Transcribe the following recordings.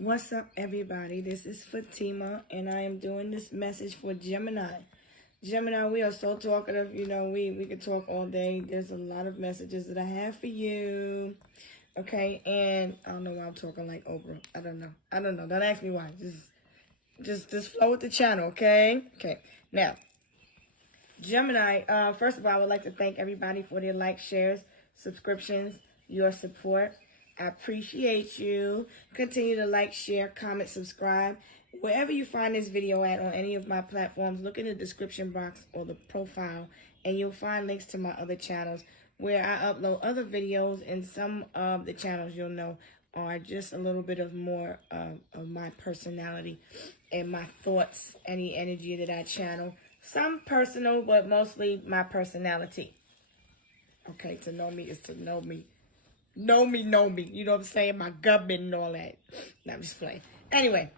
What's up, everybody? This is Fatima, and I am doing this message for Gemini. Gemini, we are so talkative. You know, we could talk all day. There's a lot of messages that I have for you. Okay, and I don't know why I'm talking like Oprah. I don't know. Don't ask me why. Just flow with the channel, okay? Okay. Now, Gemini, first of all, I would like to thank everybody for their likes, shares, subscriptions, your support. I appreciate you. Continue to like, share, comment, subscribe. Wherever you find this video at on any of my platforms, look in the description box or the profile, and you'll find links to my other channels where I upload other videos, and some of the channels you'll know are just a little bit of more of my personality and my thoughts, any energy that I channel. Some personal, but mostly my personality. Okay, to know me is to know me. Know me. You know what I'm saying? My government and all that. No, I'm just playing. Anyway,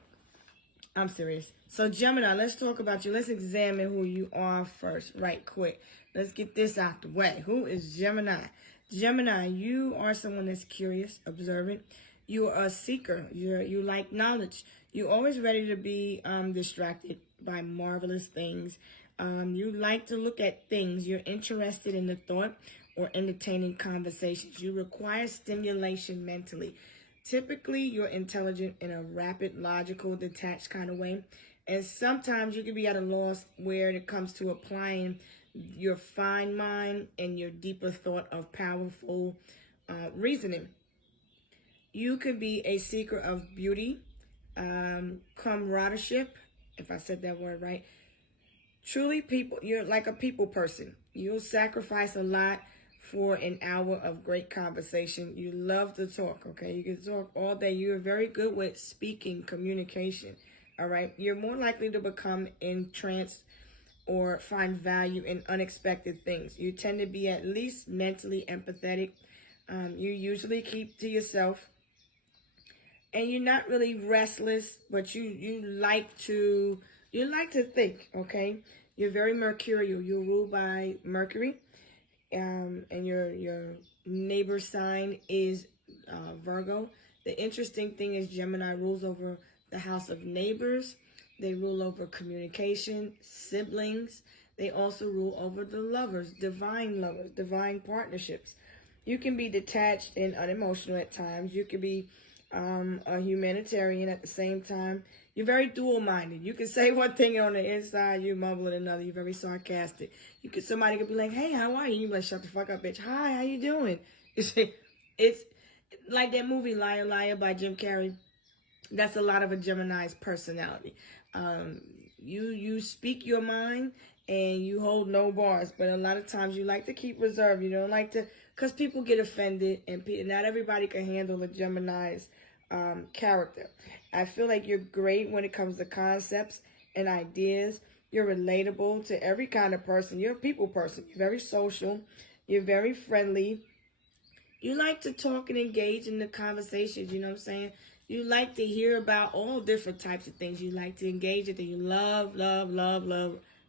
I'm serious. So, Gemini, let's talk about you. Let's examine who you are first, right quick. Let's get this out the way. Who is Gemini? Gemini, you are someone that's curious, observant. You are a seeker. You like knowledge. You're always ready to be distracted by marvelous things. You like to look at things. You're interested in the thought or entertaining conversations. You require stimulation mentally. Typically, you're intelligent in a rapid, logical, detached kind of way. And sometimes you can be at a loss where it comes to applying your fine mind and your deeper thought of powerful reasoning. You could be a seeker of beauty, camaraderie, if I said that word right. Truly, you're like a people person. You'll sacrifice a lot for an hour of great conversation. You love to talk, okay? You can talk all day. You're very good with speaking, communication, all right? You're more likely to become entranced or find value in unexpected things. You tend to be at least mentally empathetic. You usually keep to yourself. And you're not really restless, but you like to think, okay? You're very mercurial. You're ruled by Mercury. And your neighbor sign is Virgo. The interesting thing is Gemini rules over the house of neighbors. They rule over communication, siblings. They also rule over the lovers, divine partnerships. You can be detached and unemotional at times. You can be a humanitarian at the same time. You're very dual-minded. You can say one thing on the inside, you mumble it another. You're very sarcastic. Somebody could be like, "Hey, how are you?" You like, "Shut the fuck up, bitch." "Hi, how you doing?" You see, it's like that movie Liar Liar by Jim Carrey. That's a lot of a Gemini's personality. You speak your mind and you hold no bars, but a lot of times you like to keep reserve. You don't like to, because people get offended, and not everybody can handle a Gemini's character. I feel like you're great when it comes to concepts and ideas. You're relatable to every kind of person. You're a people person. You're very social. You're very friendly. You like to talk and engage in the conversations, you know what I'm saying? You like to hear about all different types of things. You like to engage in things. You love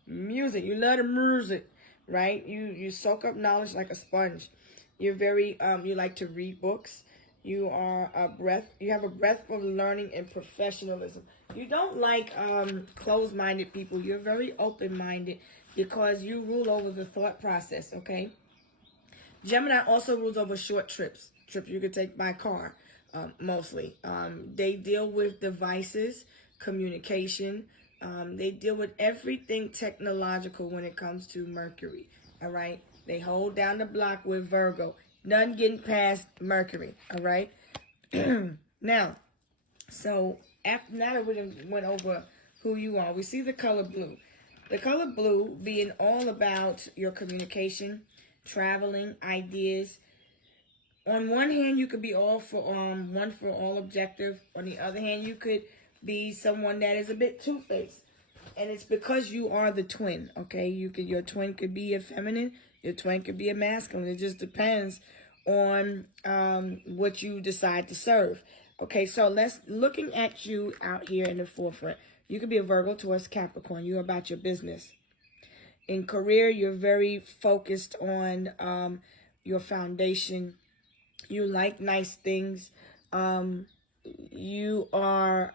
music. You love the music, right? You soak up knowledge like a sponge. You're very, you like to read books. You have a breath for learning and professionalism. You don't like closed-minded people. You're very open-minded because you rule over the thought process, okay? Gemini also rules over short trips you could take by car, mostly. They deal with devices, communication. They deal with everything technological when it comes to Mercury, all right? They hold down the block with Virgo. None getting past Mercury, all right? Now that we went over who you are, we see the color blue. The color blue being all about your communication, traveling, ideas. On one hand, you could be all for one for all objective. On the other hand, you could be someone that is a bit two-faced. And it's because you are the twin, okay? Your twin could be a feminine, your twin could be a masculine. It just depends on what you decide to serve. Okay, so looking at you out here in the forefront. You could be a Virgo, Taurus, Capricorn. You're about your business. In career, you're very focused on your foundation. You like nice things. You are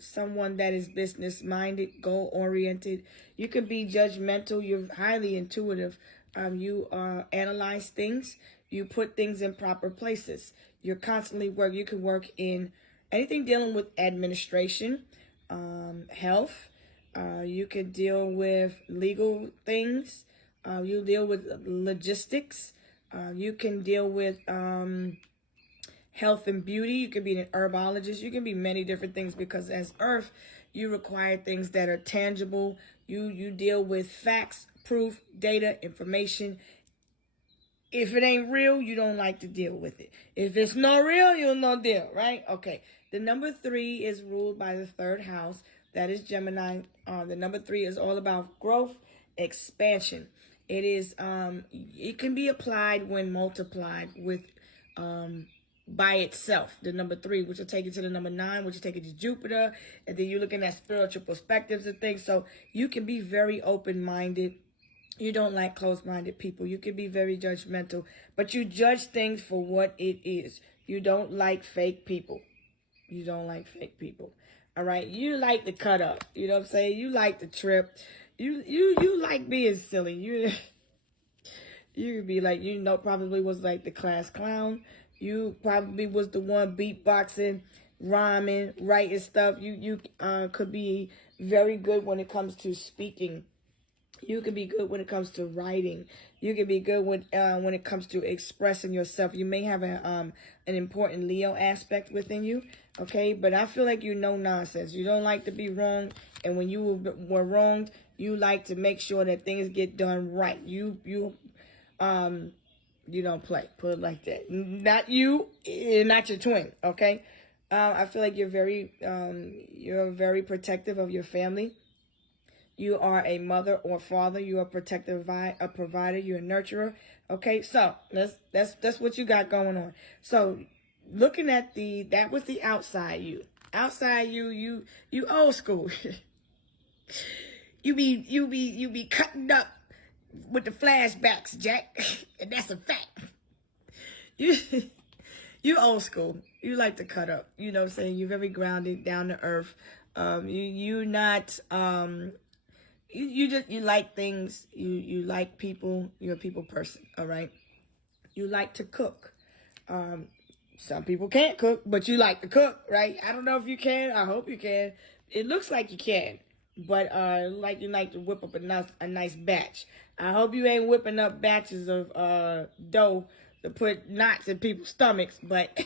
someone that is business minded, goal oriented. You can be judgmental. You're highly intuitive. You analyze things. You put things in proper places. You're constantly work. You can work in anything dealing with administration, health. You can deal with legal things. You deal with logistics. You can deal with health and beauty. You can be an herbologist. You can be many different things, because as Earth, you require things that are tangible. You deal with facts, proof, data, information. If it ain't real, you don't like to deal with it. If it's not real, you'll not deal, right? Okay. The number 3 is ruled by the 3rd house. That is Gemini. The number 3 is all about growth, expansion. It is, it can be applied when multiplied with, by itself. The number 3, which will take you to the number 9, which will take you to Jupiter. And then you're looking at spiritual perspectives and things. So you can be very open-minded. You don't like closed-minded people. You can be very judgmental, but you judge things for what it is. You don't like fake people. You don't like fake people. All right. You like to cut up. You know what I'm saying? You like to trip. You like being silly. You could be like, probably was like the class clown. You probably was the one beatboxing, rhyming, writing stuff. You could be very good when it comes to speaking. You can be good when it comes to writing. You can be good when it comes to expressing yourself. You may have an important Leo aspect within you, okay? But I feel like you know nonsense. You don't like to be wrong, and when you were wronged, you like to make sure that things get done right. You don't play. Put it like that. Not you, not your twin, okay? I feel like you're very protective of your family. You are a mother or father. You are a provider. You're a nurturer. Okay, so that's what you got going on. So looking at that was the outside you. Outside you old school. you be cutting up with the flashbacks, Jack, and that's a fact. You old school. You like to cut up. You know what I'm saying? You're very grounded, down to earth. You like things. You like people. You're a people person. All right. You like to cook. Some people can't cook, but you like to cook, right? I don't know if you can. I hope you can. It looks like you can, but like you like to whip up a nice batch. I hope you ain't whipping up batches of dough to put knots in people's stomachs. But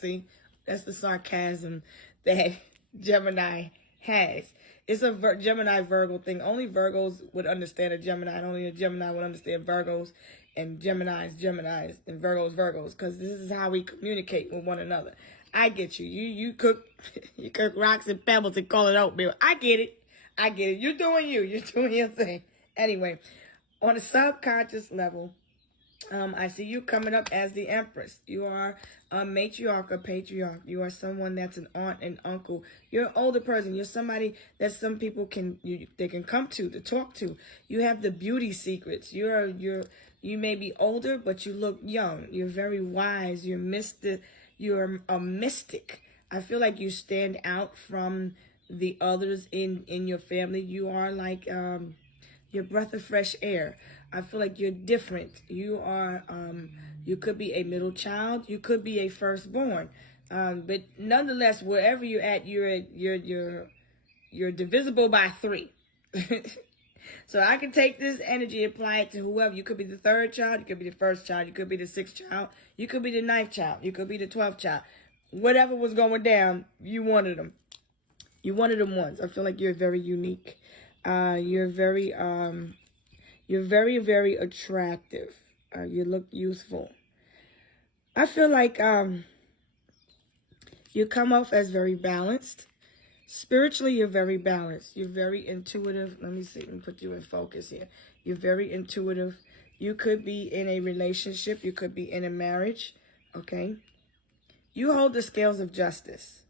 see, that's the sarcasm that Gemini has. It's a Gemini Virgo thing. Only Virgos would understand a Gemini. Only a Gemini would understand Virgos, and Geminis, and Virgos, because this is how we communicate with one another. I get you. You cook you cook rocks and pebbles and call it oatmeal. I get it. You're doing you. You're doing your thing. Anyway, on a subconscious level, I see you coming up as the Empress. You are a matriarch or patriarch. You are someone that's an aunt and uncle. You're an older person. You're somebody that some people can come to talk to. You have the beauty secrets. You may be older, but you look young. You're very wise. You're a mystic. I feel like you stand out from the others in your family. You are like your breath of fresh air. I feel like you're different. You are, you could be a middle child. You could be a firstborn. But nonetheless, wherever you're at, you're divisible by 3. So I can take this energy and apply it to whoever. You could be the 3rd child. You could be the 1st child. You could be the 6th child. You could be the 9th child. You could be the 12th child. Whatever was going down, you wanted them. You wanted them once. I feel like you're very unique. You're very, very attractive. You look youthful. I feel like you come off as very balanced. Spiritually, you're very balanced. You're very intuitive. Let me see. Let me put you in focus here. You're very intuitive. You could be in a relationship. You could be in a marriage. Okay? You hold the scales of justice.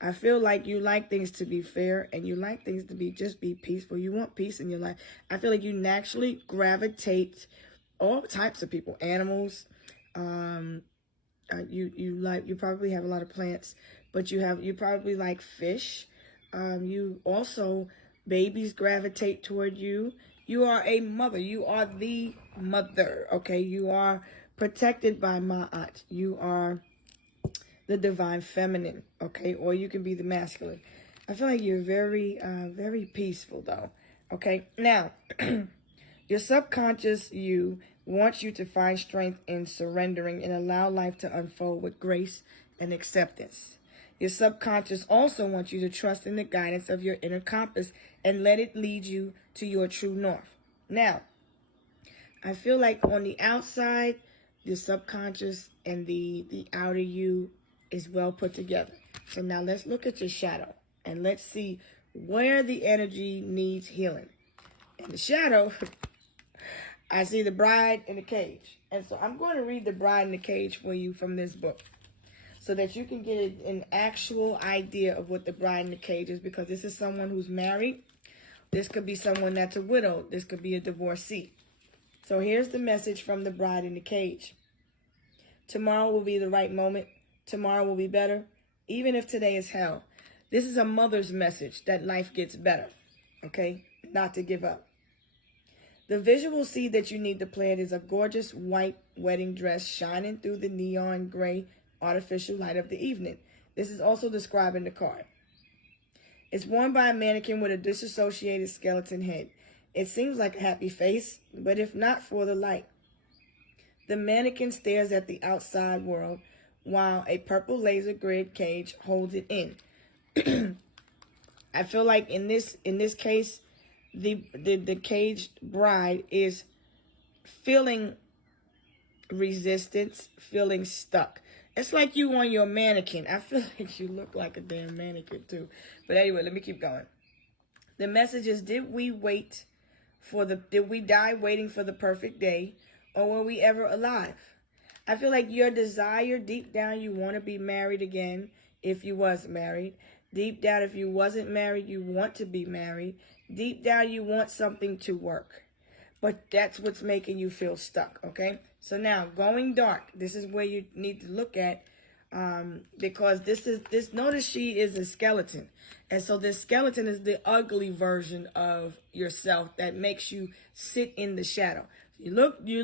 I feel like you like things to be fair, and you like things to be peaceful. You want peace in your life. I feel like you naturally gravitate all types of people, animals. I You probably have a lot of plants, but you probably like fish. You also, babies gravitate toward you. You are a mother. You are the mother. Okay, you are protected by Ma'at. You are the divine feminine. Okay, or you can be the masculine. I feel like you're very, very peaceful though. Okay, now your subconscious you wants you to find strength in surrendering and allow life to unfold with grace and acceptance. Your subconscious also wants you to trust in the guidance of your inner compass and let it lead you to your true north. Now, I feel like on the outside, the subconscious and the outer you is well put together. So now let's look at your shadow and let's see where the energy needs healing. In the shadow, I see the bride in the cage. And so I'm going to read the bride in the cage for you from this book, so that you can get an actual idea of what the bride in the cage is, because this is someone who's married. This could be someone that's a widow. This could be a divorcee. So here's the message from the bride in the cage. Tomorrow will be the right moment. Tomorrow will be better, even if today is hell. This is a mother's message that life gets better, okay? Not to give up. The visual seed that you need to plant is a gorgeous white wedding dress shining through the neon gray artificial light of the evening. This is also described in the card. It's worn by a mannequin with a disassociated skeleton head. It seems like a happy face, but if not for the light. The mannequin stares at the outside world while a purple laser grid cage holds it in. I feel like in this case, the caged bride is feeling resistance, feeling stuck. It's like you on your mannequin. I feel like you look like a damn mannequin too. But anyway, let me keep going. The message is, did we die waiting for the perfect day, or were we ever alive? I feel like your desire, deep down, you want to be married again if you was married. Deep down, if you wasn't married, you want to be married. Deep down, you want something to work. But that's what's making you feel stuck, okay? So now, going dark, this is where you need to look at, because notice she is a skeleton. And so this skeleton is the ugly version of yourself that makes you sit in the shadow. You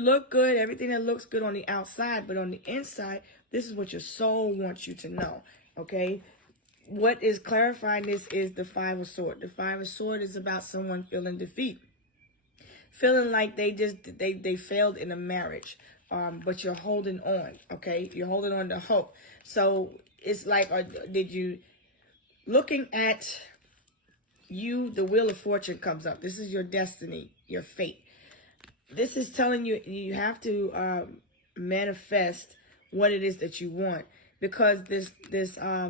look good, everything that looks good on the outside, but on the inside, this is what your soul wants you to know, okay? What is clarifying this is the Five of Swords. The Five of Swords is about someone feeling defeat. Feeling like they failed in a marriage, but you're holding on, okay? You're holding on to hope. So it's like, looking at you, the Wheel of Fortune comes up. This is your destiny, your fate. This is telling you you have to manifest what it is that you want, because this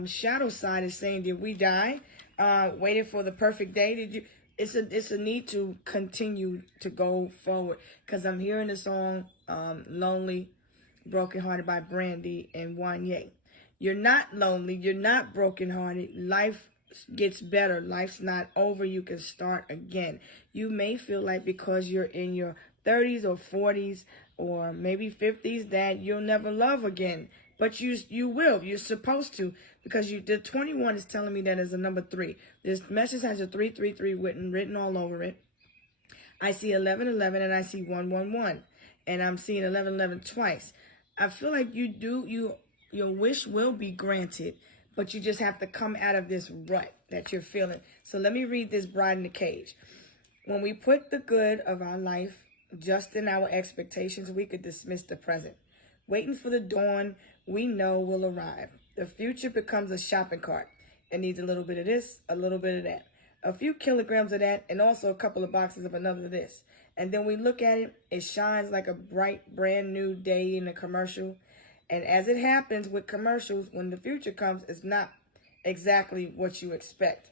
shadow side is saying, did we die waiting for the perfect day? It's a need to continue to go forward, because I'm hearing the song Lonely, Brokenhearted by Brandy and Wanye. You're not lonely. You're not brokenhearted. Life gets better. Life's not over. You can start again. You may feel like because you're in your 30s or 40s or maybe 50s that you'll never love again. But you will. You're supposed to, because the 21 is telling me that is a number 3. This message has a 333 written all over it. I see 1111 and I see 111, and I'm seeing 1111 twice. I feel like your wish will be granted, but you just have to come out of this rut that you're feeling. So let me read this bride in the cage. When we put the good of our life just in our expectations, we could dismiss the present. Waiting for the dawn we know will arrive. The future becomes a shopping cart. It needs a little bit of this, a little bit of that, a few kilograms of that, and also a couple of boxes of another of this. And then we look at it, it shines like a bright, brand new day in a commercial. And as it happens with commercials, when the future comes, it's not exactly what you expect.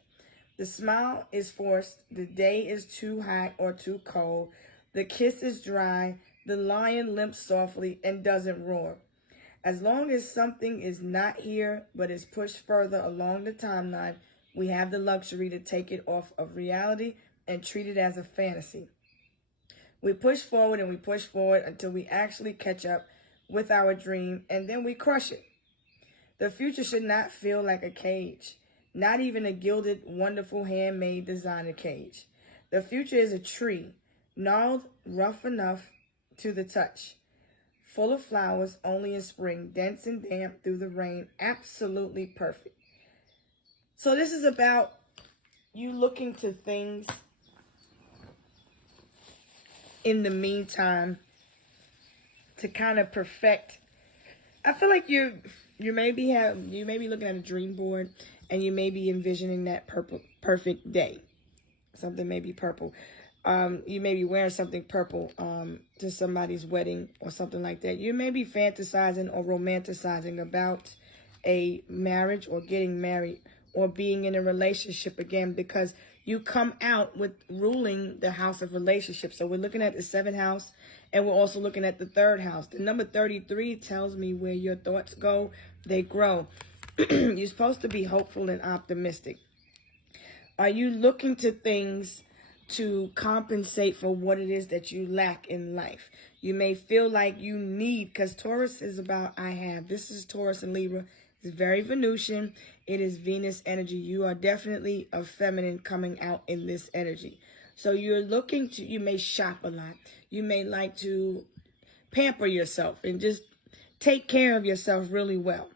The smile is forced. The day is too hot or too cold. The kiss is dry. The lion limps softly and doesn't roar. As long as something is not here but is pushed further along the timeline, we have the luxury to take it off of reality and treat it as a fantasy. We push forward and we push forward until we actually catch up with our dream, and then we crush it. The future should not feel like a cage, not even a gilded, wonderful, handmade designer cage. The future is a tree, gnarled, rough enough to the touch, full of flowers only in spring, dense and damp through the rain, absolutely perfect. So this is about you looking to things in the meantime to kind of perfect. I feel like you may be looking at a dream board, and you may be envisioning that perfect day. Something may be purple. You may be wearing something purple to somebody's wedding or something like that. You may be fantasizing or romanticizing about a marriage or getting married or being in a relationship again, because you come out with ruling the house of relationships. So we're looking at the 7th house, and we're also looking at the 3rd house. The number 33 tells me where your thoughts go, they grow. You're supposed to be hopeful and optimistic. Are you looking to things to compensate for what it is that you lack in life? You may feel like you need, because Taurus is about I have. This is Taurus and Libra. It's very Venusian. It is Venus energy. You are definitely a feminine coming out in this energy. So you're looking to, you may shop a lot. You may like to pamper yourself and just take care of yourself really well.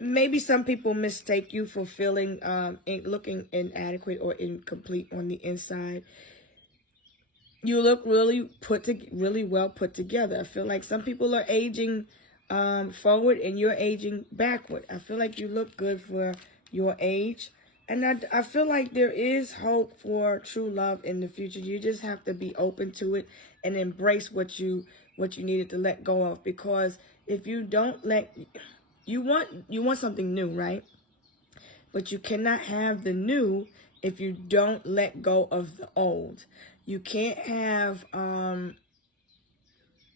Maybe some people mistake you for feeling looking inadequate or incomplete on the inside. You look really well put together. I feel like some people are aging forward and you're aging backward. I feel like you look good for your age. And I feel like there is hope for true love in the future. You just have to be open to it and embrace what you needed to let go of. Because if you don't you want something new, right? But you cannot have the new if you don't let go of the old. You can't have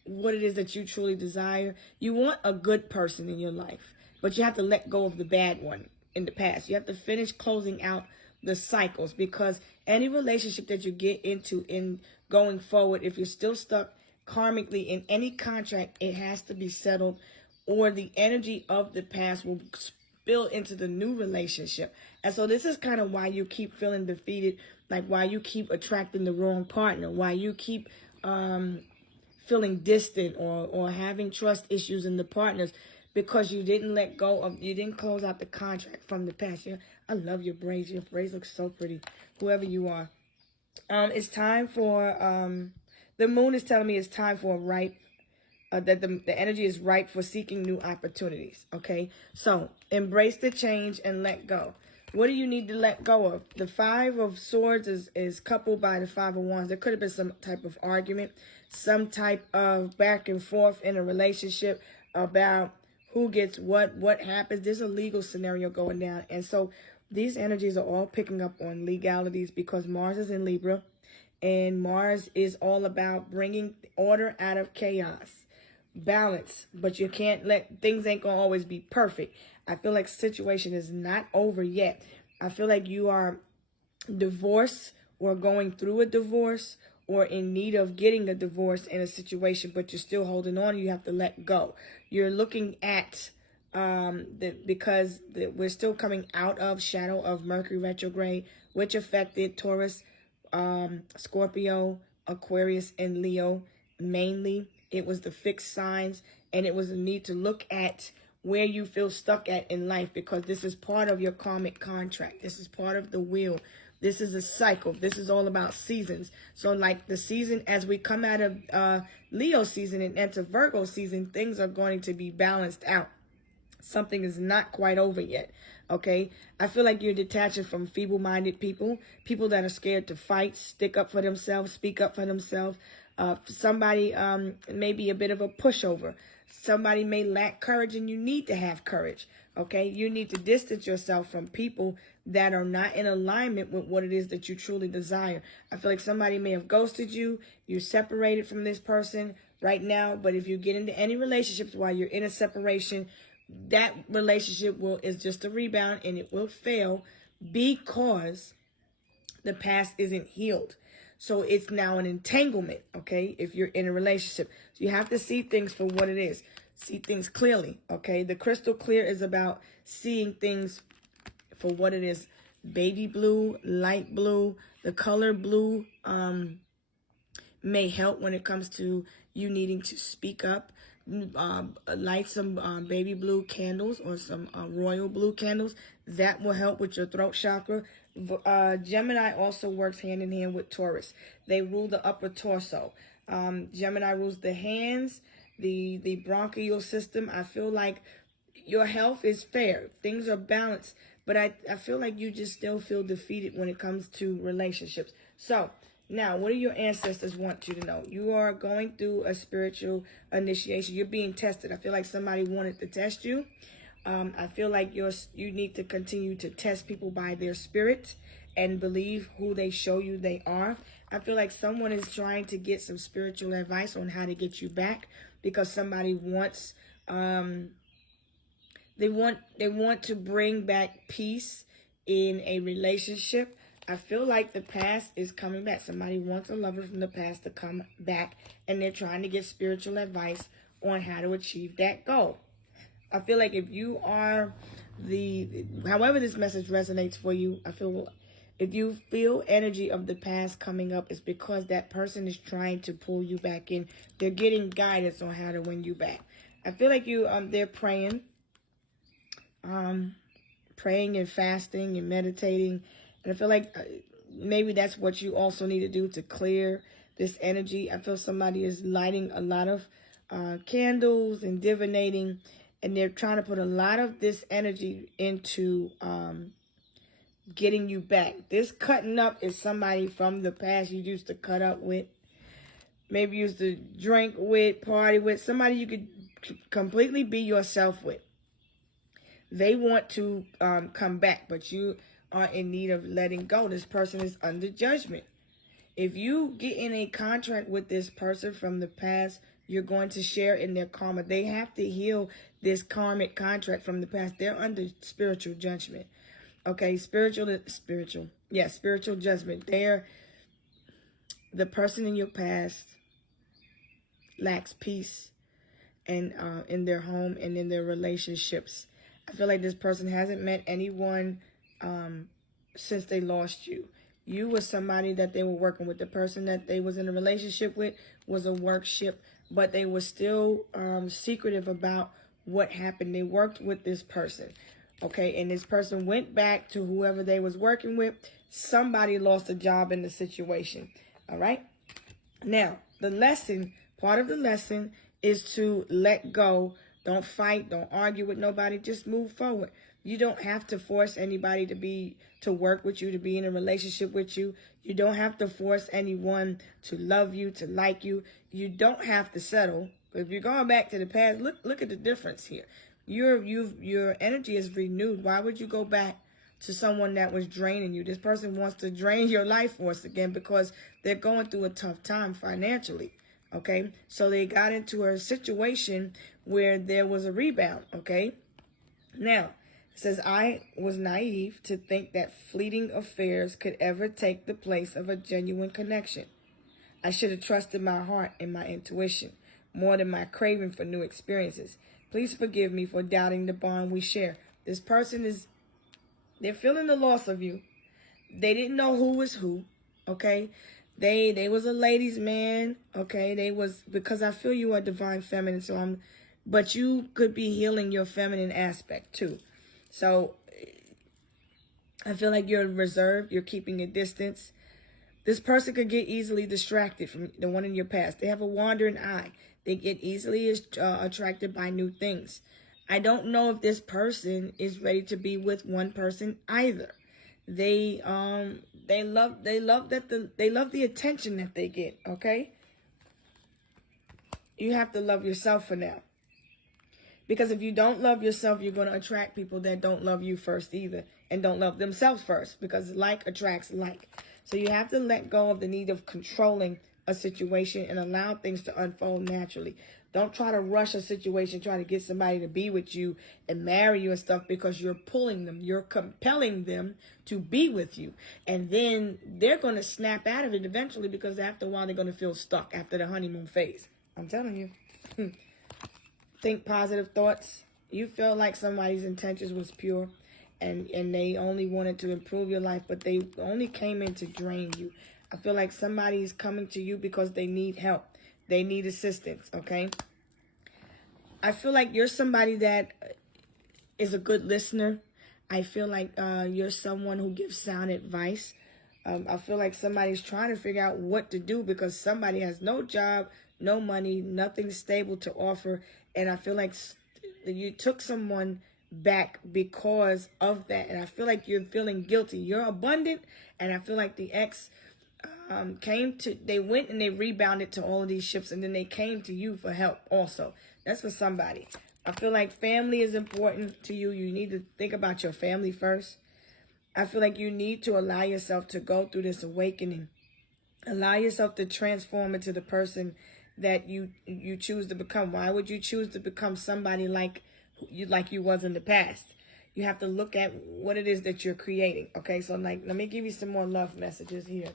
what it is that you truly desire. You want a good person in your life, but you have to let go of the bad one in the past. You have to finish closing out the cycles, because any relationship that you get into in going forward, if you're still stuck karmically in any contract, it has to be settled, or the energy of the past will spill into the new relationship. And so this is kind of why you keep feeling defeated, like why you keep attracting the wrong partner, why you keep feeling distant or having trust issues in the partners, because you didn't let go of, you didn't close out the contract from the past. I love your braids. Your braids look so pretty, whoever you are. It's time for, the moon is telling me it's time for a ripe, that the energy is ripe for seeking new opportunities, okay? So embrace the change and let go. What do you need to let go of? The 5 of Swords is coupled by the 5 of Wands. There could have been some type of argument, some type of back and forth in a relationship about who gets what happens. There's a legal scenario going down. And so these energies are all picking up on legalities, because Mars is in Libra, and Mars is all about bringing order out of chaos, balance. But you can't things ain't gonna always be perfect. I feel like situation is not over yet. I feel like you are divorced or going through a divorce or in need of getting a divorce in a situation, but you're still holding on. You have to let go. You're looking at because we're still coming out of shadow of Mercury retrograde, which affected Taurus, Scorpio, Aquarius, and Leo mainly. It was the fixed signs, and it was a need to look at where you feel stuck at in life, because this is part of your karmic contract. This is part of the wheel. This is a cycle. This is all about seasons. So like the season, as we come out of Leo season and enter Virgo season, things are going to be balanced out. Something is not quite over yet, okay? I feel like you're detaching from feeble-minded people, people that are scared to fight, stick up for themselves, speak up for themselves. Somebody may be a bit of a pushover. Somebody may lack courage, and you need to have courage, okay? You need to distance yourself from people that are not in alignment with what it is that you truly desire. I feel like somebody may have ghosted you. You're separated from this person right now, but if you get into any relationships while you're in a separation, that relationship is just a rebound, and it will fail because the past isn't healed. So it's now an entanglement, okay, if you're in a relationship. So you have to see things for what it is. See things clearly, okay? The crystal clear is about seeing things for what it is. Baby blue, light blue, the color blue may help when it comes to you needing to speak up. Light some baby blue candles or some royal blue candles. That will help with your throat chakra. Gemini also works hand in hand with Taurus. They rule the upper torso. Gemini rules the hands, the bronchial system. I feel like your health is fair. Things are balanced. But I feel like you just still feel defeated when it comes to relationships. So, now, what do your ancestors want you to know? You are going through a spiritual initiation. You're being tested. I feel like somebody wanted to test you. I feel like you need to continue to test people by their spirit and believe who they show you they are. I feel like someone is trying to get some spiritual advice on how to get you back because somebody wants they want to bring back peace in a relationship. I feel like the past is coming back. Somebody wants a lover from the past to come back, and they're trying to get spiritual advice on how to achieve that goal. I feel like if you are however this message resonates for you, I feel if you feel energy of the past coming up, it's because that person is trying to pull you back in. They're getting guidance on how to win you back. I feel like they're praying and fasting and meditating. And I feel like maybe that's what you also need to do to clear this energy. I feel somebody is lighting a lot of candles and divinating, and they're trying to put a lot of this energy into getting you back. This cutting up is somebody from the past you used to cut up with, maybe used to drink with, party with, somebody you could completely be yourself with. They want to come back, but you are in need of letting go. This person is under judgment. If you get in a contract with this person from the past, you're going to share in their karma. They have to heal this karmic contract from the past. They're under spiritual judgment. Okay, spiritual judgment. The person in your past lacks peace and in their home and in their relationships. I feel like this person hasn't met anyone since they lost you. You were somebody that they were working with. The person that they was in a relationship with was a workship, but they were still secretive about what happened. They worked with this person, okay? And this person went back to whoever they was working with. Somebody lost a job in the situation, all right? Now, part of the lesson is to let go. Don't fight. Don't argue with nobody. Just move forward. You don't have to force anybody to work with you, to be in a relationship with you. You don't have to force anyone to love you, to like you. You don't have to settle. If you're going back to the past, look at the difference here. Your energy is renewed. Why would you go back to someone that was draining you? This person wants to drain your life force again because they're going through a tough time financially. Okay, so they got into a situation where there was a rebound. Okay, now it says, I was naive to think that fleeting affairs could ever take the place of a genuine connection. I should have trusted my heart and my intuition more than my craving for new experiences. Please forgive me for doubting the bond we share. This person they're feeling the loss of you. They didn't know who was who, okay? They was a ladies' man, okay? Because I feel you are divine feminine, but you could be healing your feminine aspect too. So I feel like you're reserved. You're keeping a distance. This person could get easily distracted from the one in your past. They have a wandering eye. They get easily attracted by new things. I don't know if this person is ready to be with one person either. They love the attention that they get. Okay, you have to love yourself for now. Because if you don't love yourself, you're going to attract people that don't love you first either. And don't love themselves first. Because like attracts like. So you have to let go of the need of controlling a situation and allow things to unfold naturally. Don't try to rush a situation, try to get somebody to be with you and marry you and stuff, because you're pulling them. You're compelling them to be with you. And then they're going to snap out of it eventually, because after a while they're going to feel stuck after the honeymoon phase. I'm telling you. Think positive thoughts. You feel like somebody's intentions was pure, and they only wanted to improve your life, but they only came in to drain you. I feel like somebody's coming to you because they need help. They need assistance, okay? I feel like you're somebody that is a good listener. I feel like you're someone who gives sound advice. I feel like somebody's trying to figure out what to do, because somebody has no job, no money, nothing stable to offer. And I feel like you took someone back because of that. And I feel like you're feeling guilty. You're abundant. And I feel like the ex they went and they rebounded to all of these ships, and then they came to you for help also. That's for somebody. I feel like family is important to you. You need to think about your family first. I feel like you need to allow yourself to go through this awakening. Allow yourself to transform into the person that you choose to become. Why would you choose to become somebody like you was in the past? You have to look at what it is that you're creating. Okay, so like, let me give you some more love messages here.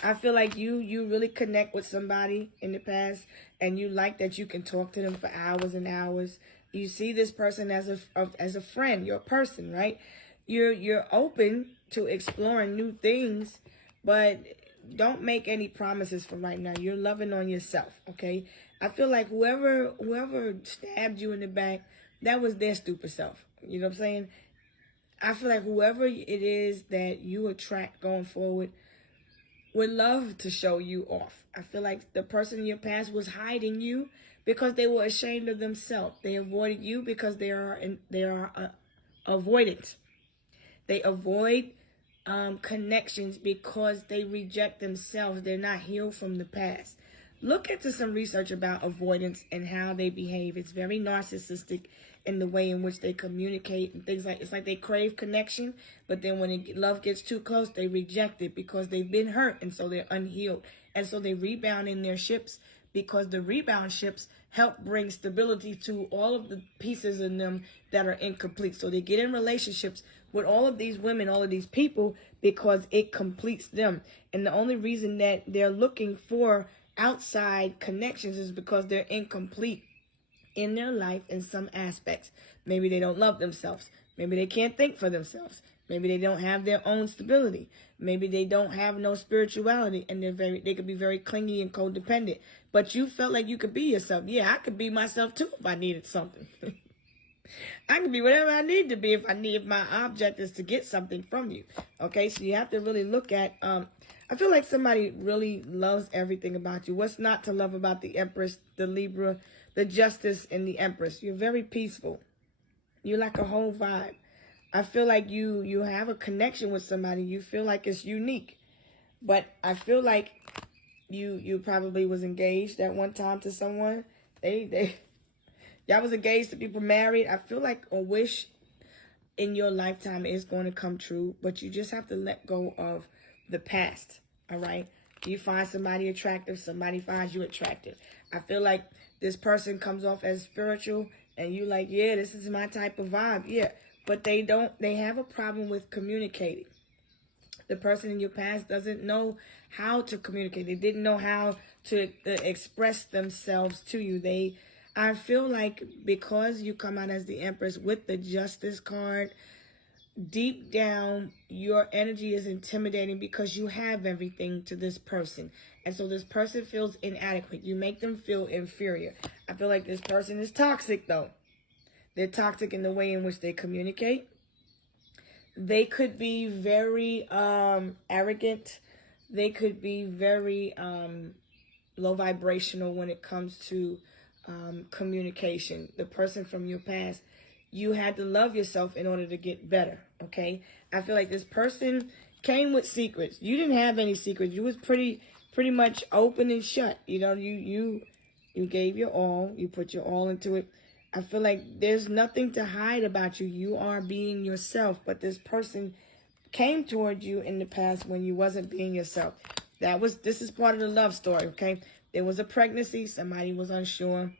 I feel like you really connect with somebody in the past, and you like that you can talk to them for hours and hours. You see this person as a friend, your person, right? You're open to exploring new things, but don't make any promises for right now. You're loving on yourself, okay? I feel like whoever stabbed you in the back, that was their stupid self. You know what I'm saying? I feel like whoever it is that you attract going forward would love to show you off. I feel like the person in your past was hiding you because they were ashamed of themselves. They avoided you because they are avoidant. They avoid connections because they reject themselves. They're not healed from the past. Look into some research about avoidance and how they behave. It's very narcissistic in the way in which they communicate and things like, it's like they crave connection, but then when love gets too close, they reject it because they've been hurt, and so they're unhealed. And so they rebound in their ships, because the rebound ships help bring stability to all of the pieces in them that are incomplete. So they get in relationships with all of these women, all of these people, because it completes them. And the only reason that they're looking for outside connections is because they're incomplete in their life in some aspects. Maybe they don't love themselves. Maybe they can't think for themselves. Maybe they don't have their own stability. Maybe they don't have no spirituality, and they could be very clingy and codependent. But you felt like you could be yourself. Yeah, I could be myself too if I needed something. I can be whatever I need to be if my object is to get something from you. Okay, so you have to really look at I feel like somebody really loves everything about you. What's not to love about the Empress, the Libra, the Justice, and the Empress? You're very peaceful. You're like a whole vibe. I feel like you have a connection with somebody. You feel like it's unique. But I feel like you probably was engaged at one time to someone. Y'all was engaged to people married. I feel like a wish in your lifetime is going to come true, but you just have to let go of the past, all right? You find somebody attractive, somebody finds you attractive. I feel like this person comes off as spiritual, and you like, yeah, this is my type of vibe, yeah. But they have a problem with communicating. The person in your past doesn't know how to communicate. They didn't know how to express themselves to you. I feel like because you come out as the Empress with the Justice card, deep down, your energy is intimidating because you have everything to this person. And so this person feels inadequate. You make them feel inferior. I feel like this person is toxic, though. They're toxic in the way in which they communicate. They could be very arrogant. They could be very low vibrational when it comes to communication. The person from your past, you had to love yourself in order to get better, okay? I feel like this person came with secrets. You didn't have any secrets. You was pretty much open and shut. You know, you gave your all. You put your all into it. I feel like there's nothing to hide about you. You are being yourself, but this person came toward you in the past when you wasn't being yourself. This is part of the love story, okay? There was a pregnancy. Somebody was unsure.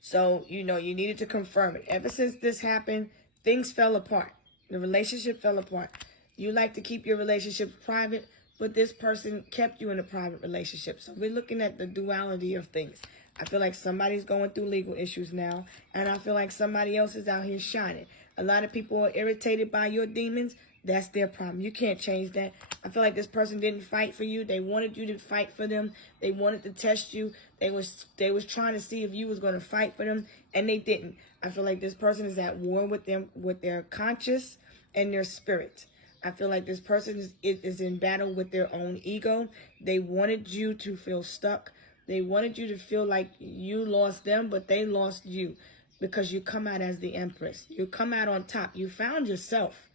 So, you needed to confirm it. Ever since this happened, things fell apart. The relationship fell apart. You like to keep your relationships private, but this person kept you in a private relationship. So we're looking at the duality of things. I feel like somebody's going through legal issues now, and I feel like somebody else is out here shining. A lot of people are irritated by your demons. That's their problem. You can't change that. I feel like this person didn't fight for you. They wanted you to fight for them. They wanted to test you. They was trying to see if you was going to fight for them, and they didn't. I feel like this person is at war with them, with their conscious and their spirit. I feel like this person is in battle with their own ego. They wanted you to feel stuck. They wanted you to feel like you lost them, but they lost you, because you come out as the Empress. You come out on top. You found yourself,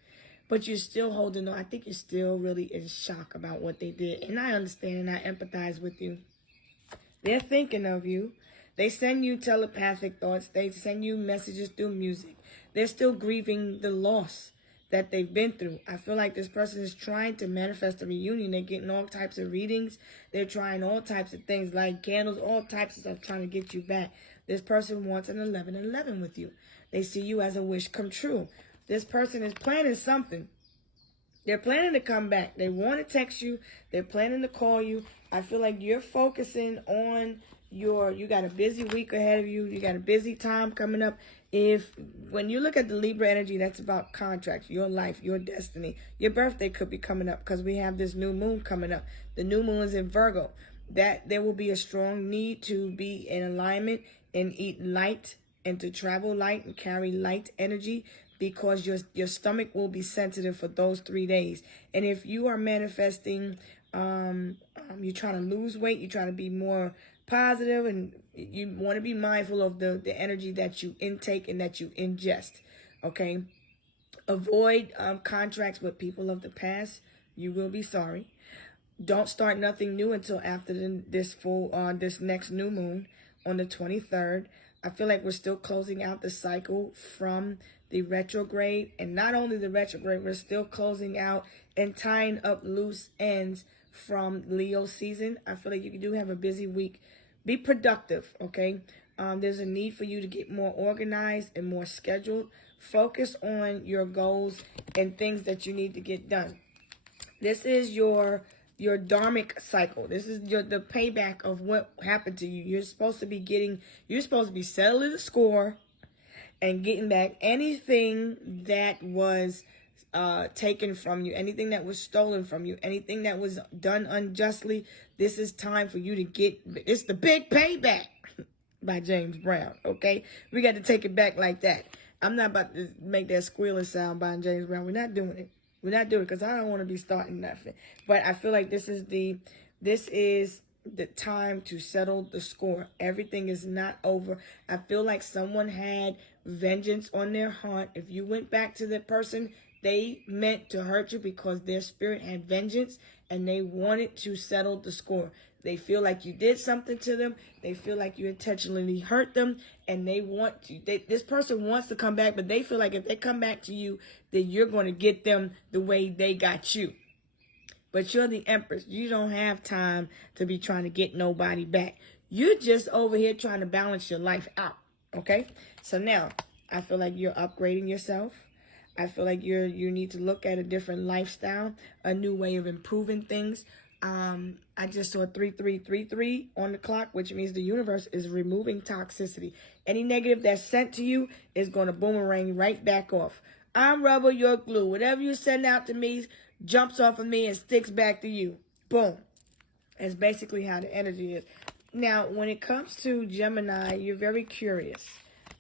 but you're still holding on. I think you're still really in shock about what they did. And I understand and I empathize with you. They're thinking of you. They send you telepathic thoughts. They send you messages through music. They're still grieving the loss that they've been through. I feel like this person is trying to manifest a reunion. They're getting all types of readings. They're trying all types of things like candles, all types of stuff trying to get you back. This person wants an 11-11 with you. They see you as a wish come true. This person is planning something. They're planning to come back. They want to text you. They're planning to call you. I feel like you're focusing on you got a busy week ahead of you. You got a busy time coming up. When you look at the Libra energy, that's about contracts, your life, your destiny. Your birthday could be coming up because we have this new moon coming up. The new moon is in Virgo. That there will be a strong need to be in alignment and eat light and to travel light and carry light energy, because your stomach will be sensitive for those 3 days. And if you are manifesting, you're trying to lose weight, you're trying to be more positive, and you want to be mindful of the energy that you intake and that you ingest, okay? Avoid contracts with people of the past. You will be sorry. Don't start nothing new until after this next new moon on the 23rd. I feel like we're still closing out the cycle from the retrograde. And not only the retrograde, we're still closing out and tying up loose ends from Leo season. I feel like you do have a busy week. Be productive, okay? There's a need for you to get more organized and more scheduled. Focus on your goals and things that you need to get done. This is your dharmic cycle. This is the payback of what happened to you. You're supposed to be settling the score and getting back anything that was taken from you, anything that was stolen from you, anything that was done unjustly. This is time for you to it's the big payback by James Brown, okay? We got to take it back like that. I'm not about to make that squealing sound by James Brown. We're not doing it. We're not doing it because I don't want to be starting nothing. But I feel like this is the time to settle the score. Everything is not over. I feel like someone had vengeance on their heart. If you went back to the person, they meant to hurt you because their spirit had vengeance and they wanted to settle the score. They feel like you did something to them. They feel like you intentionally hurt them, and they want to. This person wants to come back, but they feel like if they come back to you, then you're going to get them the way they got you. But you're the Empress. You don't have time to be trying to get nobody back. You're just over here trying to balance your life out, okay? So now, I feel like you're upgrading yourself. I feel like you need to look at a different lifestyle, a new way of improving things. I just saw 3333 on the clock, which means the universe is removing toxicity. Any negative that's sent to you is going to boomerang right back off. I'm rubber, you're glue. Whatever you send out to me jumps off of me and sticks back to you. Boom. That's basically how the energy is. Now, when it comes to Gemini, you're very curious.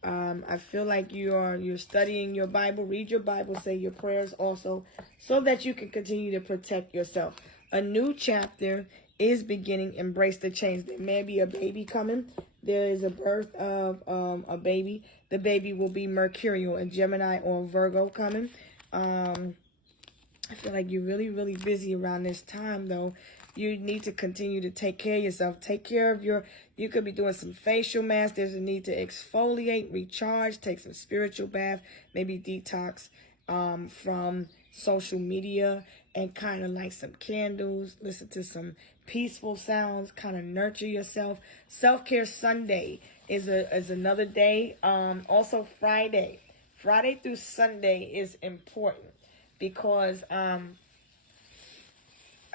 I feel like you're studying your Bible. Read your Bible, say your prayers also, so that you can continue to protect yourself. A new chapter is beginning. Embrace the change. There may be a baby coming. There is a birth of a baby. The baby will be Mercurial, a Gemini or Virgo coming. I feel like you're really, really busy around this time, though. You need to continue to take care of yourself. Take care of you could be doing some facial masks. There's a need to exfoliate, recharge, take some spiritual bath, maybe detox. from social media and kind of light some candles, listen to some peaceful sounds, kind of nurture yourself. Self-care Sunday is another day. Also Friday through Sunday is important because I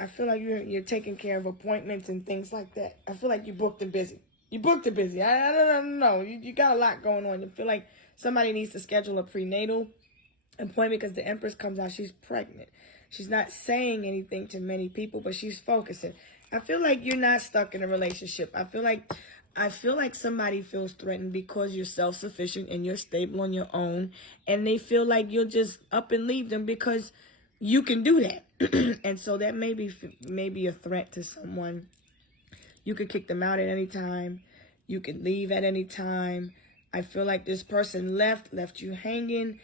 feel like you're taking care of appointments and things like that. I feel like you booked and busy. You booked and busy. I don't know. You got a lot going on. You feel like somebody needs to schedule a prenatal appointment because the Empress comes out. She's pregnant. She's not saying anything to many people, but she's focusing. I feel like you're not stuck in a relationship. I feel like somebody feels threatened because you're self-sufficient and you're stable on your own, and they feel like you'll just up and leave them because you can do that. And so that may be a threat to someone. You could kick them out at any time. You could leave at any time. I feel like this person left you hanging,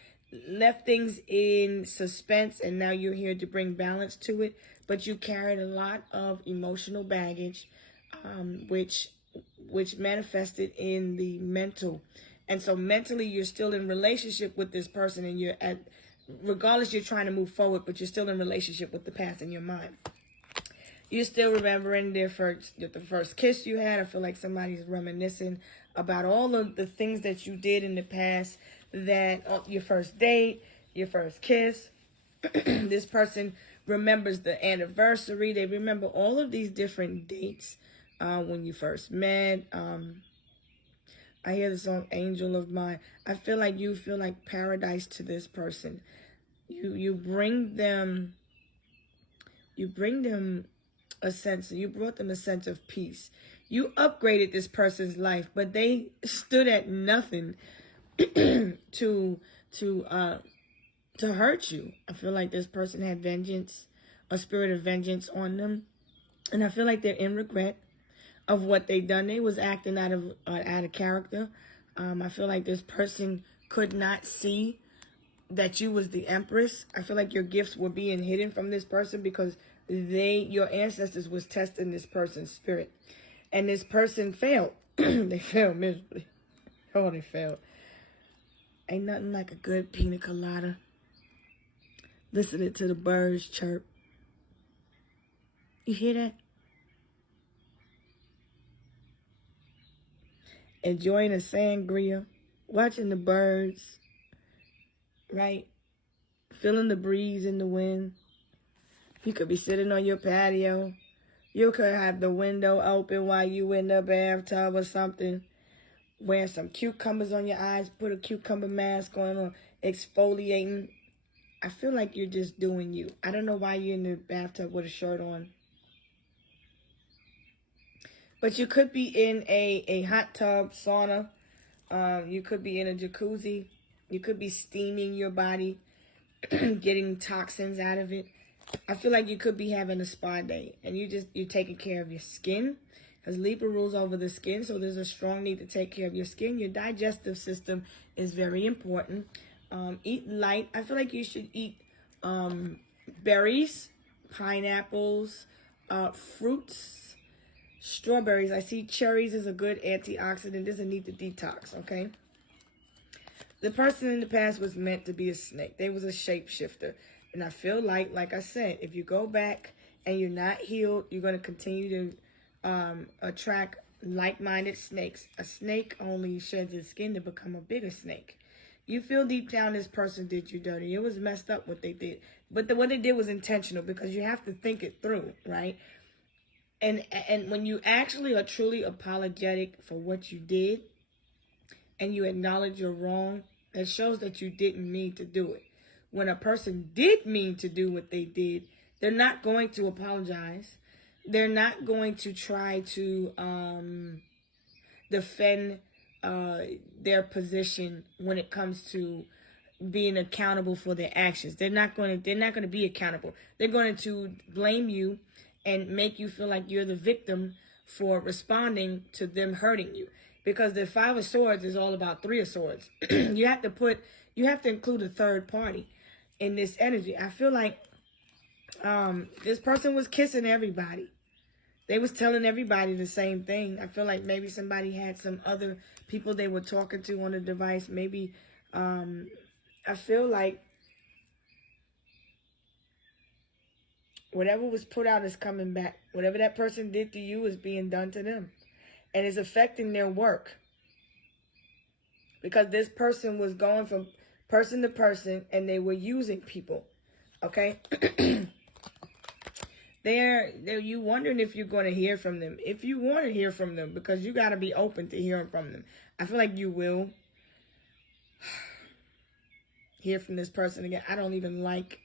left things in suspense, and now you're here to bring balance to it. But you carried a lot of emotional baggage, which manifested in the mental. And so mentally, you're still in relationship with this person, and regardless, you're trying to move forward, but you're still in relationship with the past in your mind. You're still remembering the first kiss you had. I feel like somebody's reminiscing about all of the things that you did in the past, that your first date, your first kiss. This person remembers the anniversary. They remember all of these different dates when you first met. I hear the song Angel of Mine. I feel like you feel like paradise to this person. You bring them you brought them a sense of peace. You upgraded this person's life, but they stood at nothing to hurt you. I feel like this person had a spirit of vengeance on them. And I feel like they're in regret of what they done. They was acting out of character. I feel like this person could not see that you was the Empress. I feel like your gifts were being hidden from this person because your ancestors was testing this person's spirit. And this person failed. They failed miserably. Oh, they failed. Ain't nothing like a good pina colada. Listening to the birds chirp. You hear that? Enjoying a sangria. Watching the birds. Right? Feeling the breeze in the wind. You could be sitting on your patio. You could have the window open while you in the bathtub or something. Wearing some cucumbers on your eyes. Put a cucumber mask on, exfoliating. I feel like you're just doing you. I don't know why you're in the bathtub with a shirt on. But you could be in a hot tub, sauna. You could be in a jacuzzi. You could be steaming your body, getting toxins out of it. I feel like you could be having a spa day, and you're taking care of your skin, because Libra rules over the skin, so there's a strong need to take care of your skin. Your digestive system is very important. Eat light. I feel like you should eat berries, pineapples, fruits, strawberries. I see cherries is a good antioxidant. There's a need to detox, okay? The person in the past was meant to be a snake. They was a shapeshifter. And I feel like I said, if you go back and you're not healed, you're going to continue to attract like-minded snakes. A snake only sheds its skin to become a bigger snake. You feel deep down this person did you dirty. It was messed up what they did. But what they did was intentional, because you have to think it through, right? And when you actually are truly apologetic for what you did and you acknowledge you're wrong, that shows that you didn't mean to do it. When a person did mean to do what they did, they're not going to apologize. They're not going to try to defend their position when it comes to being accountable for their actions. They're not going to be accountable. They're going to blame you and make you feel like you're the victim for responding to them hurting you. Because the Five of Swords is all about Three of Swords. You have to include a third party in this energy. I feel like this person was kissing everybody. They was telling everybody the same thing. I feel like maybe somebody had some other people they were talking to on the device. Maybe I feel like Whatever was put out is coming back. Whatever that person did to you is being done to them. And it's affecting their work. Because this person was going from person to person and they were using people. Okay? You wondering if you're going to hear from them. If you want to hear from them, because you got to be open to hearing from them. I feel like you will hear from this person again. I don't even like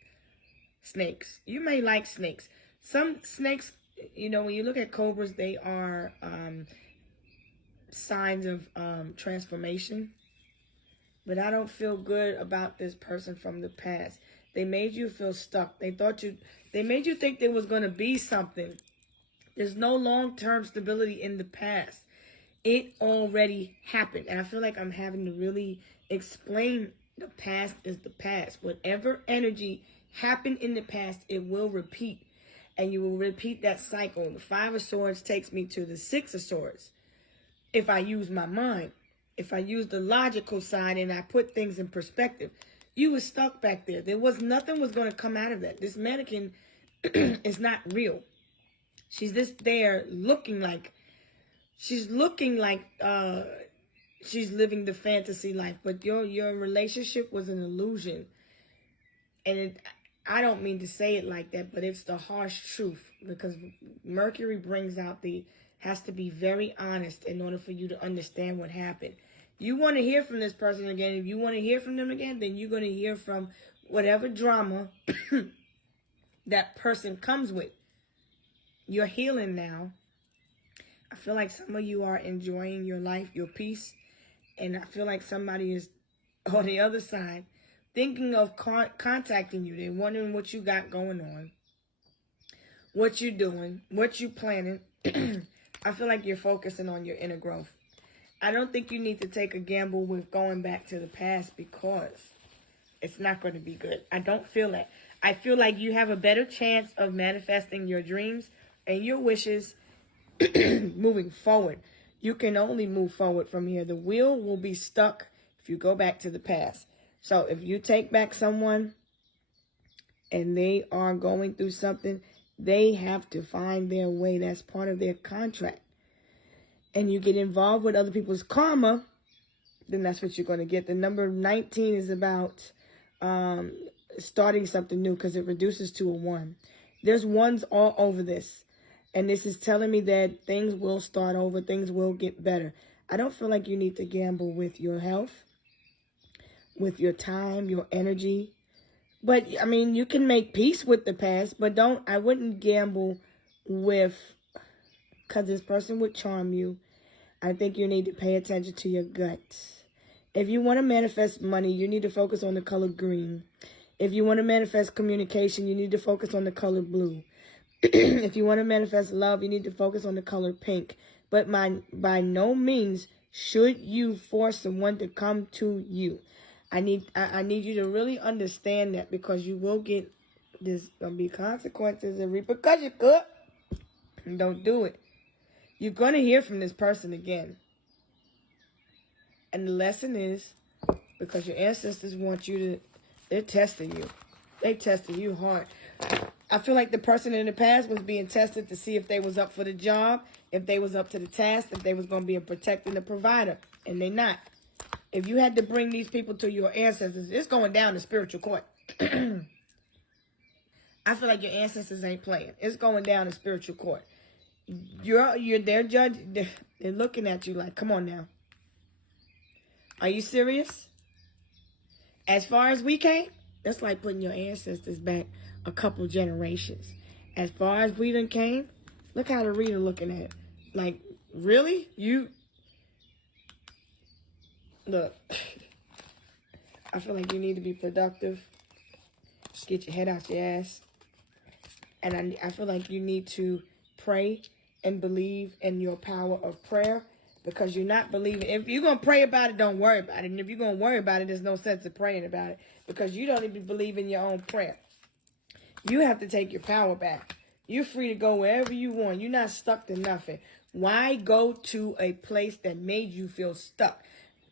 snakes. You may like snakes. Some snakes, you know, when you look at cobras, they are signs of transformation. But I don't feel good about this person from the past. They made you feel stuck. They made you think there was going to be something. There's no long-term stability in the past. It already happened. And I feel like I'm having to really explain the past is the past. Whatever energy happened in the past, it will repeat. And you will repeat that cycle. The 5 of Swords takes me to the 6 of Swords. If I use my mind, if I use the logical side and I put things in perspective, you were stuck back there. Nothing was going to come out of that. This mannequin is not real. She's just there looking like she's living the fantasy life, but your relationship was an illusion. And I don't mean to say it like that, but it's the harsh truth, because Mercury has to be very honest in order for you to understand what happened. You want to hear from this person again. If you want to hear from them again, then you're going to hear from whatever drama that person comes with. You're healing now. I feel like some of you are enjoying your life, your peace. And I feel like somebody is on the other side thinking of contacting you. They're wondering what you got going on, what you're doing, what you're planning. I feel like you're focusing on your inner growth. I don't think you need to take a gamble with going back to the past, because it's not going to be good. I don't feel that. I feel like you have a better chance of manifesting your dreams and your wishes moving forward. You can only move forward from here. The wheel will be stuck if you go back to the past. So if you take back someone and they are going through something, they have to find their way. That's part of their contract. And you get involved with other people's karma, then that's what you're going to get. The number 19 is about starting something new, because it reduces to a 1. There's ones all over this. And this is telling me that things will start over. Things will get better. I don't feel like you need to gamble with your health, with your time, your energy. But, I mean, you can make peace with the past, but I wouldn't gamble with, because this person would charm you. I think you need to pay attention to your gut. If you want to manifest money, you need to focus on the color green. If you want to manifest communication, you need to focus on the color blue. If you want to manifest love, you need to focus on the color pink. But by no means should you force someone to come to you. I need you to really understand that, because you will get, there's going to be consequences and repercussions. Don't do it. You're going to hear from this person again. And the lesson is, because your ancestors want you to, they're testing you. They testing you hard. I feel like the person in the past was being tested to see if they was up for the job, if they was up to the task, if they was going to be a protector and a provider. And they not. If you had to bring these people to your ancestors, it's going down to spiritual court. I feel like your ancestors ain't playing. It's going down to spiritual court. You're their judge. They're looking at you like, come on now. Are you serious? As far as we came, that's like putting your ancestors back a couple generations. As far as we done came, look how the reader looking at it. Like, really? Look, I feel like you need to be productive. Get your head out your ass. And I feel like you need to pray and believe in your power of prayer, because you're not believing. If you're going to pray about it, don't worry about it. And if you're going to worry about it, there's no sense of praying about it, because you don't even believe in your own prayer. You have to take your power back. You're free to go wherever you want. You're not stuck to nothing. Why go to a place that made you feel stuck?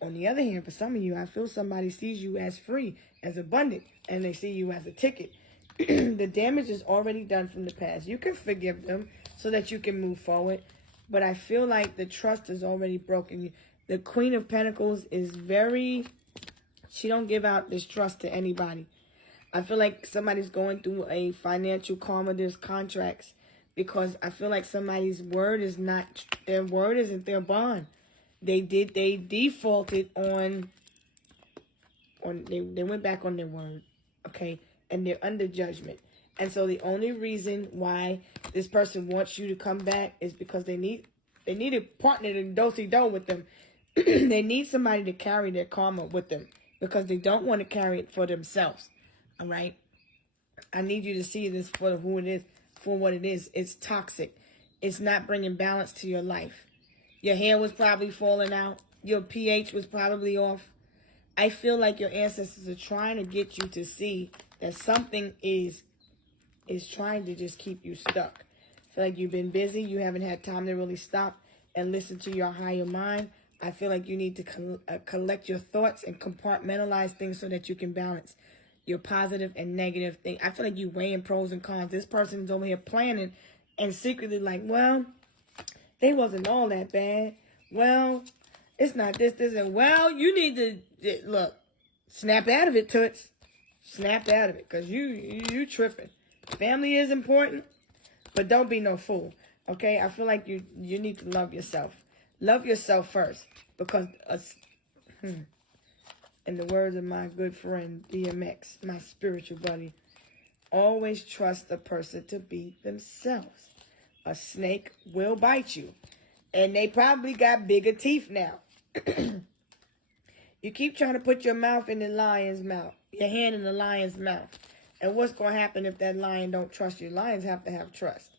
On the other hand, for some of you, I feel somebody sees you as free, as abundant, and they see you as a ticket. The damage is already done from the past. You can forgive them so that you can move forward. But I feel like the trust is already broken. The Queen of Pentacles is she don't give out this trust to anybody. I feel like somebody's going through a financial karma. There's contracts because I feel like somebody's word is not, their word isn't their bond. They defaulted on they went back on their word, okay? And they're under judgment. And so the only reason why this person wants you to come back is because they need a partner to do-si-do with them. They need somebody to carry their karma with them because they don't want to carry it for themselves. All right? I need you to see this for who it is, for what it is. It's toxic. It's not bringing balance to your life. Your hair was probably falling out. Your pH was probably off. I feel like your ancestors are trying to get you to see that something is trying to just keep you stuck. I feel like you've been busy. You haven't had time to really stop and listen to your higher mind. I feel like you need to collect your thoughts and compartmentalize things so that you can balance your positive and negative thing. I feel like you weighing pros and cons. This person is over here planning and secretly like, well, they wasn't all that bad. Well, it's not this, and well, you need to, look, snap out of it, Toots. Snap out of it, because you tripping. Family is important, but don't be no fool, okay? I feel like you need to love yourself. Love yourself first, because, in the words of my good friend, DMX, my spiritual buddy, always trust a person to be themselves. A snake will bite you, and they probably got bigger teeth now. You keep trying to put your mouth in the lion's mouth, your hand in the lion's mouth. And what's going to happen if that lion don't trust you? Lions have to have trust.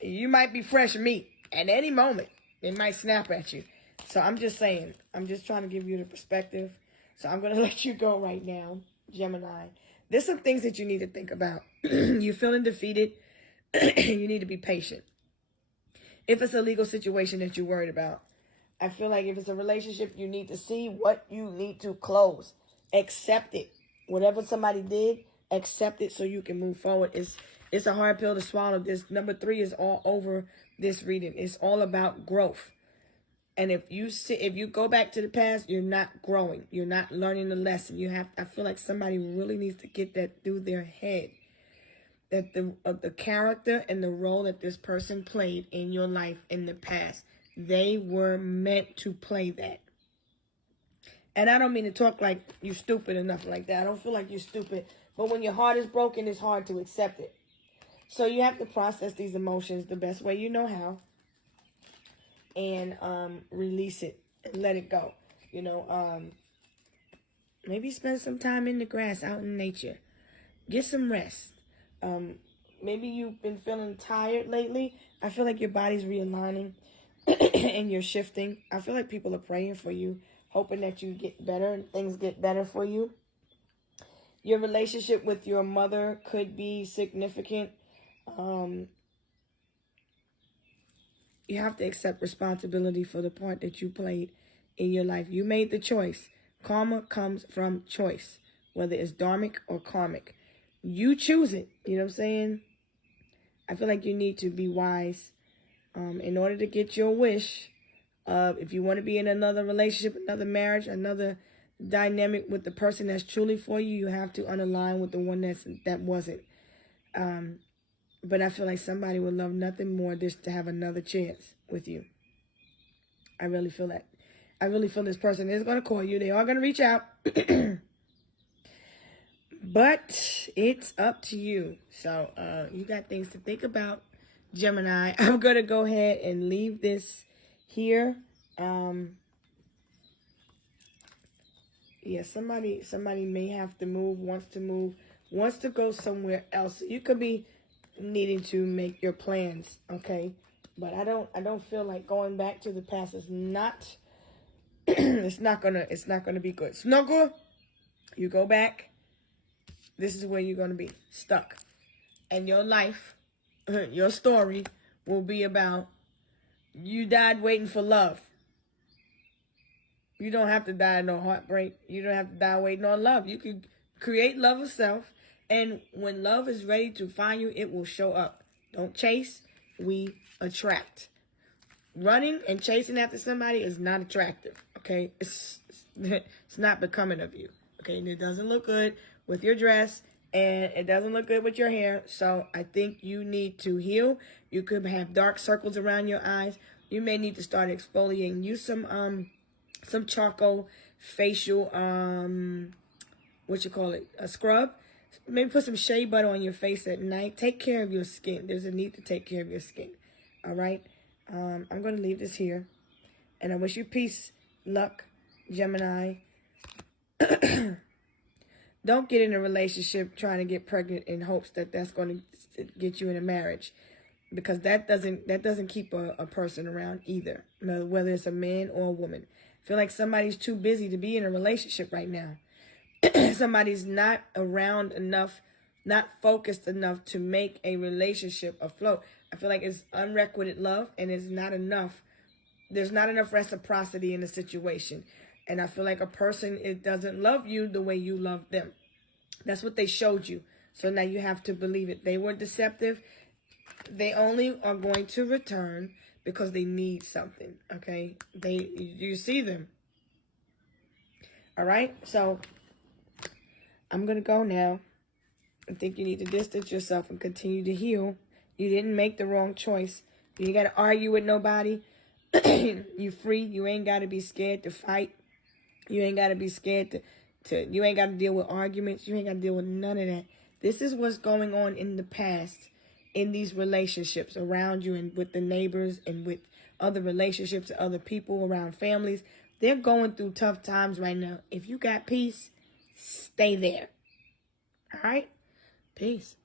You might be fresh meat. At any moment, it might snap at you. So I'm just saying, I'm just trying to give you the perspective. So I'm going to let you go right now, Gemini. There's some things that you need to think about. You're feeling defeated. You need to be patient. If it's a legal situation that you're worried about, I feel like if it's a relationship, you need to see what you need to close. Accept it. Whatever somebody did, accept it so you can move forward. It's a hard pill to swallow. This number 3 is all over this reading. It's all about growth. And if you go back to the past, you're not growing. You're not learning the lesson. I feel like somebody really needs to get that through their head. That the character and the role that this person played in your life in the past, they were meant to play that. And I don't mean to talk like you stupid or nothing like that. I don't feel like you're stupid. But when your heart is broken, it's hard to accept it. So you have to process these emotions the best way you know how. And release it and let it go. Maybe spend some time in the grass, out in nature. Get some rest. Maybe you've been feeling tired lately. I feel like your body's realigning and you're shifting. I feel like people are praying for you, hoping that you get better and things get better for you. Your relationship with your mother could be significant. You have to accept responsibility for the part that you played in your life. You made the choice. Karma comes from choice, whether it's dharmic or karmic. You choose it. You know what I'm saying? I feel like you need to be wise in order to get your wish. If you want to be in another relationship, another marriage, another dynamic with the person that's truly for you, you have to unalign with the one that wasn't. But I feel like somebody would love nothing more just to have another chance with you. I really feel that. I really feel this person is going to call you. They are going to reach out. But it's up to you. So you got things to think about, Gemini. I'm going to go ahead and leave this here. Yeah, somebody may have to move, wants to go somewhere else. You could be needing to make your plans, okay? But I don't feel like going back to the past is not it's not gonna be good. Snuggle, you go back, this is where you're gonna be stuck. And your life, your story will be about you died waiting for love. You don't have to die in no heartbreak. You don't have to die waiting on love. You can create love of self And when love is ready to find you, it will show up. Don't chase, we attract. Running and chasing after somebody is not attractive, okay? It's not becoming of you, okay? And it doesn't look good with your dress, and it doesn't look good with your hair. So I think you need to heal. You could have dark circles around your eyes. You may need to start exfoliating. Use some charcoal facial, a scrub. Maybe put some shea butter on your face at night. Take care of your skin. There's a need to take care of your skin, all right? I'm going to leave this here. And I wish you peace, luck, Gemini. Don't get in a relationship trying to get pregnant in hopes that that's going to get you in a marriage, because that doesn't keep a person around either, whether it's a man or a woman. I feel like somebody's too busy to be in a relationship right now. Somebody's not around enough, not focused enough to make a relationship afloat. I feel like it's unrequited love, and it's not enough. There's not enough reciprocity in the situation. And I feel like a person, it doesn't love you the way you love them. That's what they showed you. So now you have to believe it. They were deceptive. They only are going to return because they need something, okay? You see them. All right? So I'm going to go now. I think you need to distance yourself and continue to heal. You didn't make the wrong choice. You ain't got to argue with nobody. You free. You ain't got to be scared to fight. You ain't got to be scared you ain't got to deal with arguments. You ain't got to deal with none of that. This is what's going on in the past in these relationships around you, and with the neighbors, and with other relationships, other people around families. They're going through tough times right now. If you got peace, stay there. All right? Peace.